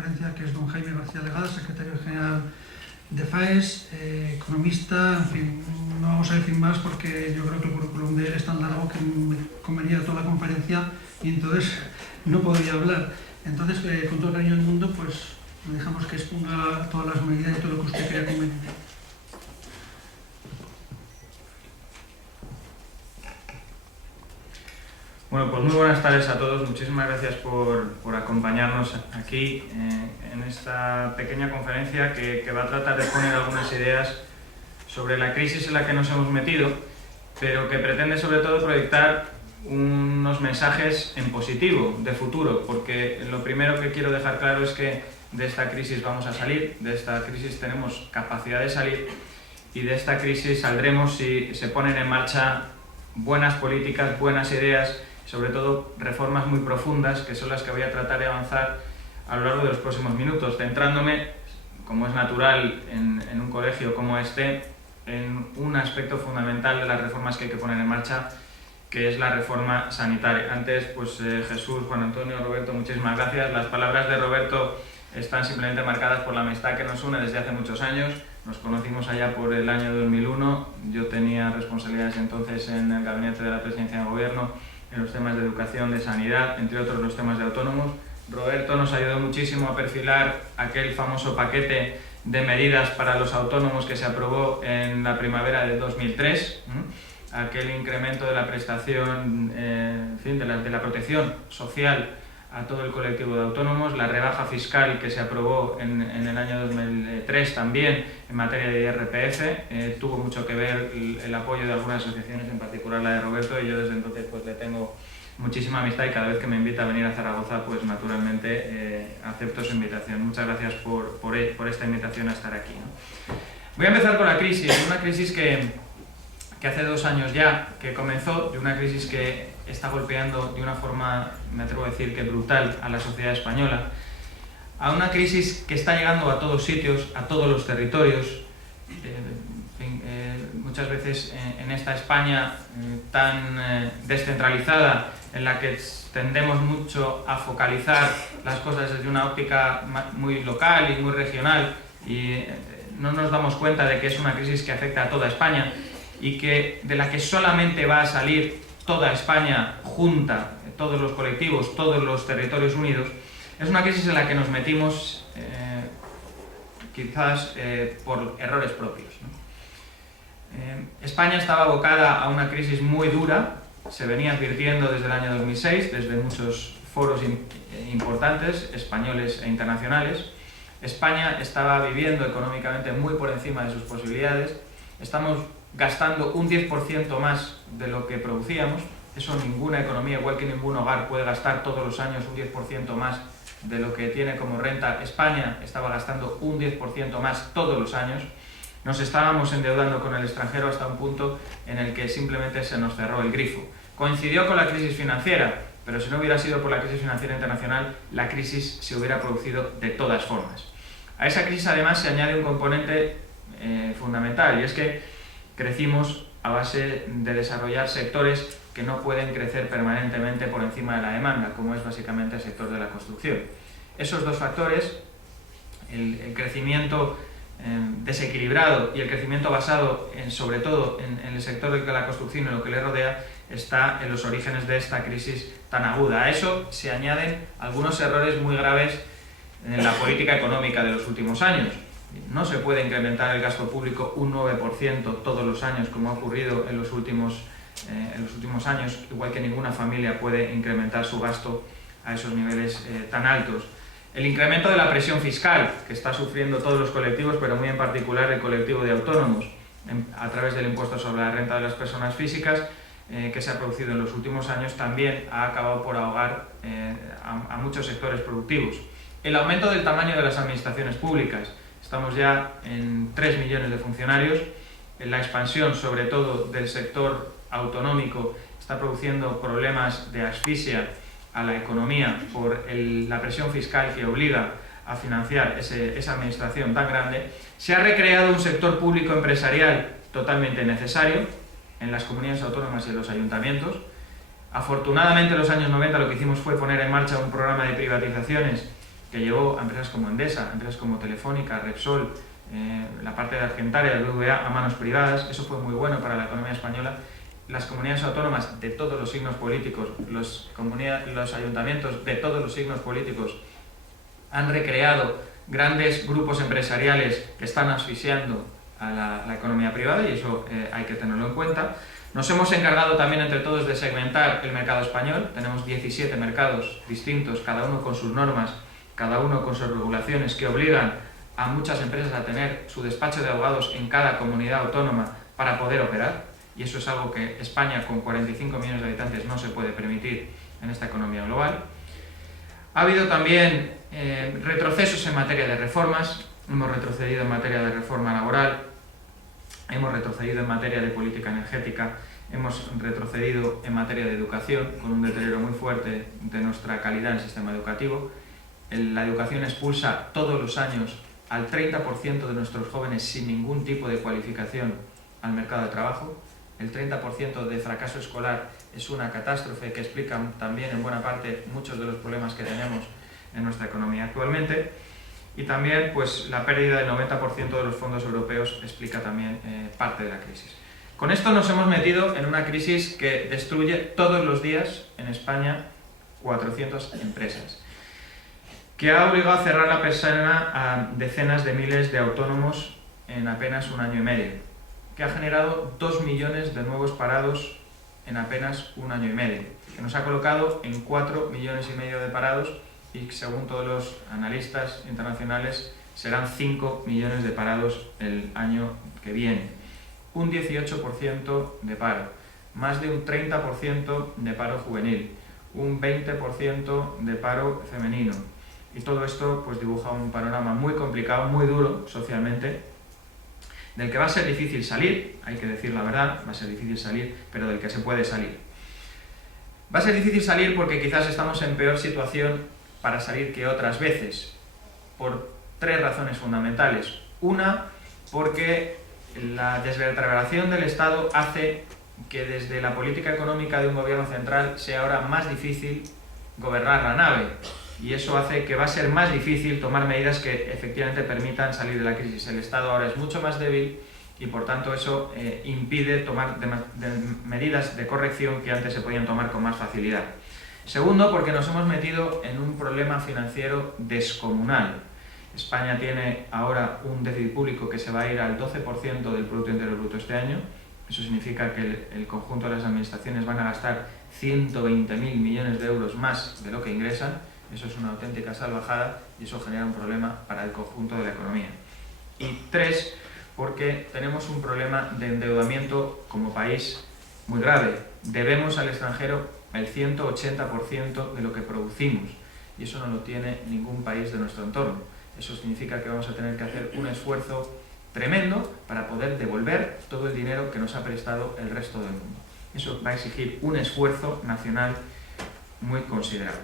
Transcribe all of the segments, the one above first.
conferencia, que es don Jaime García Legada, secretario general de FAES, economista. En fin, no vamos a decir más porque yo creo que el currículum de él es tan largo que me comería toda la conferencia y entonces no podría hablar. Entonces, con todo el cariño del mundo, pues dejamos que exponga todas las medidas y todo lo que usted crea conveniente. Bueno, pues muy buenas tardes a todos. Muchísimas gracias por acompañarnos aquí en esta pequeña conferencia que va a tratar de poner algunas ideas sobre la crisis en la que nos hemos metido, pero que pretende sobre todo proyectar unos mensajes en positivo, de futuro, porque lo primero que quiero dejar claro es que de esta crisis vamos a salir, de esta crisis tenemos capacidad de salir y de esta crisis saldremos si se ponen en marcha buenas políticas, buenas ideas, sobre todo reformas muy profundas, que son las que voy a tratar de avanzar a lo largo de los próximos minutos, centrándome, como es natural en un colegio como este, en un aspecto fundamental de las reformas que hay que poner en marcha, que es la reforma sanitaria. Antes, pues Jesús, Juan Antonio, Roberto, muchísimas gracias. Las palabras de Roberto están simplemente marcadas por la amistad que nos une desde hace muchos años. Nos conocimos allá por el año 2001, yo tenía responsabilidades entonces en el gabinete de la presidencia del gobierno, en los temas de educación, de sanidad, entre otros los temas de autónomos. Roberto nos ayudó muchísimo a perfilar aquel famoso paquete de medidas para los autónomos que se aprobó en la primavera del 2003, aquel incremento de la prestación, en fin, de la protección social a todo el colectivo de autónomos, la rebaja fiscal que se aprobó en el año 2003 también en materia de IRPF, tuvo mucho que ver el apoyo de algunas asociaciones, en particular la de Roberto, y yo desde entonces pues le tengo muchísima amistad y cada vez que me invita a venir a Zaragoza pues naturalmente acepto su invitación. Muchas gracias por esta invitación a estar aquí, ¿no? Voy a empezar con la crisis, una crisis que hace 2 años ya que comenzó, de una crisis que está golpeando de una forma, me atrevo a decir que brutal, a la sociedad española, a una crisis que está llegando a todos sitios, a todos los territorios, muchas veces en esta España tan descentralizada, en la que tendemos mucho a focalizar las cosas desde una óptica muy local y muy regional, y no nos damos cuenta de que es una crisis que afecta a toda España y de la que solamente va a salir toda España junta, todos los colectivos, todos los territorios unidos. Es una crisis en la que nos metimos quizás por errores propios, ¿no? España estaba abocada a una crisis muy dura, se venía advirtiendo desde el año 2006, desde muchos foros importantes, españoles e internacionales. España estaba viviendo económicamente muy por encima de sus posibilidades, estamos gastando un 10% más de lo que producíamos. Eso ninguna economía, igual que ningún hogar, puede gastar todos los años un 10% más de lo que tiene como renta. España estaba gastando un 10% más todos los años. Nos estábamos endeudando con el extranjero hasta un punto en el que simplemente se nos cerró el grifo. Coincidió con la crisis financiera, pero si no hubiera sido por la crisis financiera internacional, la crisis se hubiera producido de todas formas. A esa crisis además se añade un componente fundamental, y es que crecimos a base de desarrollar sectores que no pueden crecer permanentemente por encima de la demanda, como es básicamente el sector de la construcción. Esos dos factores, el crecimiento desequilibrado y el crecimiento basado sobre todo en el sector de la construcción y lo que le rodea, está en los orígenes de esta crisis tan aguda. A eso se añaden algunos errores muy graves en la política económica de los últimos años. No se puede incrementar el gasto público un 9% todos los años, como ha ocurrido en los últimos años, igual que ninguna familia puede incrementar su gasto a esos niveles tan altos. El incremento de la presión fiscal, que está sufriendo todos los colectivos, pero muy en particular el colectivo de autónomos, a través del impuesto sobre la renta de las personas físicas, que se ha producido en los últimos años, también ha acabado por ahogar a muchos sectores productivos. El aumento del tamaño de las administraciones públicas. Estamos ya en 3 millones de funcionarios. La expansión, sobre todo, del sector autonómico está produciendo problemas de asfixia a la economía por la presión fiscal que obliga a financiar esa administración tan grande. Se ha recreado un sector público empresarial totalmente necesario en las comunidades autónomas y en los ayuntamientos. Afortunadamente, en los años 90 lo que hicimos fue poner en marcha un programa de privatizaciones que llevó a empresas como Endesa, empresas como Telefónica, Repsol, la parte de Argentaria, del BBVA, a manos privadas. Eso fue muy bueno para la economía española. Las comunidades autónomas de todos los signos políticos, los ayuntamientos de todos los signos políticos han recreado grandes grupos empresariales que están asfixiando a la economía privada, y eso hay que tenerlo en cuenta. Nos hemos encargado también entre todos de segmentar el mercado español. Tenemos 17 mercados distintos, cada uno con sus normas, cada uno con sus regulaciones, que obligan a muchas empresas a tener su despacho de abogados en cada comunidad autónoma para poder operar, y eso es algo que España, con 45 millones de habitantes, no se puede permitir en esta economía global. Ha habido también retrocesos en materia de reformas. Hemos retrocedido en materia de reforma laboral, hemos retrocedido en materia de política energética, hemos retrocedido en materia de educación, con un deterioro muy fuerte de nuestra calidad en el sistema educativo. La educación expulsa todos los años al 30% de nuestros jóvenes sin ningún tipo de cualificación al mercado de trabajo. El 30% de fracaso escolar es una catástrofe que explica también en buena parte muchos de los problemas que tenemos en nuestra economía actualmente. Y también pues, la pérdida del 90% de los fondos europeos explica también parte de la crisis. Con esto nos hemos metido en una crisis que destruye todos los días en España 400 empresas, que ha obligado a cerrar la persiana a decenas de miles de autónomos en apenas un año y medio, que ha generado 2 millones de nuevos parados en apenas un año y medio, que nos ha colocado en 4,5 millones de parados, y según todos los analistas internacionales serán 5 millones de parados el año que viene. Un 18% de paro, más de un 30% de paro juvenil, un 20% de paro femenino. Y todo esto pues dibuja un panorama muy complicado, muy duro socialmente, del que va a ser difícil salir, hay que decir la verdad, va a ser difícil salir, pero del que se puede salir. Va a ser difícil salir porque quizás estamos en peor situación para salir que otras veces, por 3 razones fundamentales. Una, porque la desvertebración del Estado hace que desde la política económica de un gobierno central sea ahora más difícil gobernar la nave, y eso hace que va a ser más difícil tomar medidas que efectivamente permitan salir de la crisis. El Estado ahora es mucho más débil y por tanto eso impide tomar medidas de corrección que antes se podían tomar con más facilidad. Segundo, porque nos hemos metido en un problema financiero descomunal. España tiene ahora un déficit público que se va a ir al 12% del Producto Interior Bruto este año. Eso significa que el conjunto de las administraciones van a gastar 120.000 millones de euros más de lo que ingresan. Eso es una auténtica salvajada y eso genera un problema para el conjunto de la economía. Y 3, porque tenemos un problema de endeudamiento como país muy grave. Debemos al extranjero el 180% de lo que producimos, y eso no lo tiene ningún país de nuestro entorno. Eso significa que vamos a tener que hacer un esfuerzo tremendo para poder devolver todo el dinero que nos ha prestado el resto del mundo. Eso va a exigir un esfuerzo nacional muy considerable.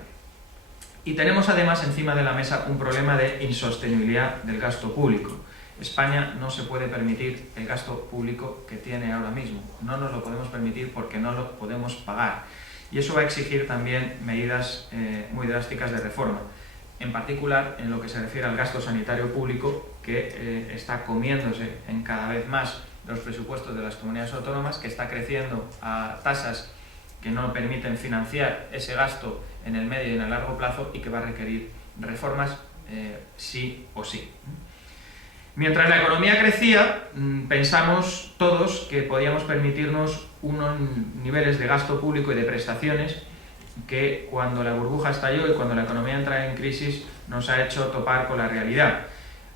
Y tenemos además encima de la mesa un problema de insostenibilidad del gasto público. España no se puede permitir el gasto público que tiene ahora mismo. No nos lo podemos permitir porque no lo podemos pagar. Y eso va a exigir también medidas muy drásticas de reforma, en particular en lo que se refiere al gasto sanitario público, que está comiéndose en cada vez más los presupuestos de las comunidades autónomas, que está creciendo a tasas que no permiten financiar ese gasto en el medio y en el largo plazo, y que va a requerir reformas sí o sí. Mientras la economía crecía, pensamos todos que podíamos permitirnos unos niveles de gasto público y de prestaciones que, cuando la burbuja estalló y cuando la economía entra en crisis, nos ha hecho topar con la realidad.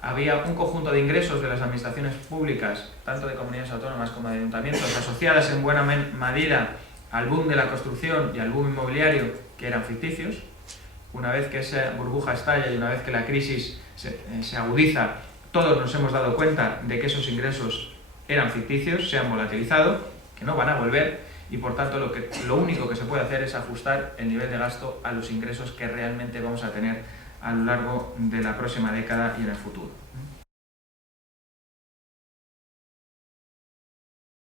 Había un conjunto de ingresos de las administraciones públicas, tanto de comunidades autónomas como de ayuntamientos, asociadas en buena medida al boom de la construcción y al boom inmobiliario, que eran ficticios. Una vez que esa burbuja estalla y una vez que la crisis se agudiza, todos nos hemos dado cuenta de que esos ingresos eran ficticios, se han volatilizado, que no van a volver, y por tanto lo único que se puede hacer es ajustar el nivel de gasto a los ingresos que realmente vamos a tener a lo largo de la próxima década y en el futuro.